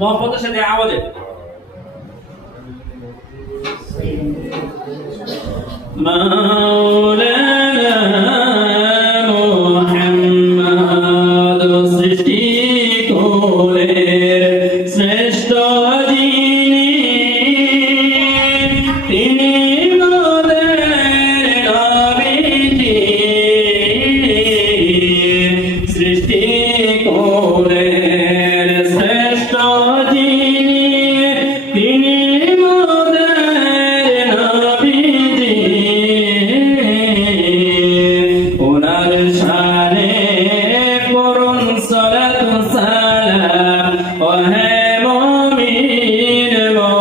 মোহাম্মদের সাথে আওয়াজে مولانا محمد সৃষ্টি কোলের শ্রেষ্ঠ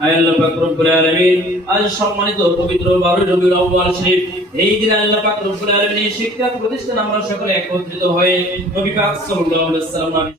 আল্লাহ পাক রব্বুল আলামিন। আজ সম্মানিত পবিত্র 12 রবিউল আউয়াল এই দিন আল্লাহ পাক রব্বুল আলামিন এই শিক্ষা প্রতিষ্ঠান আমরা সকলে একত্রিত হয়ে নবী পাক সাল্লাল্লাহু আলাইহি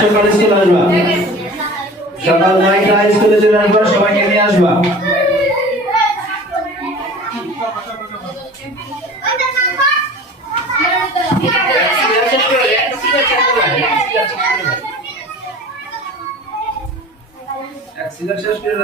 সকালে স্কুলে আসবা সকাল চলে আসবা সবাইকে নিয়ে আসবা শেষ করে।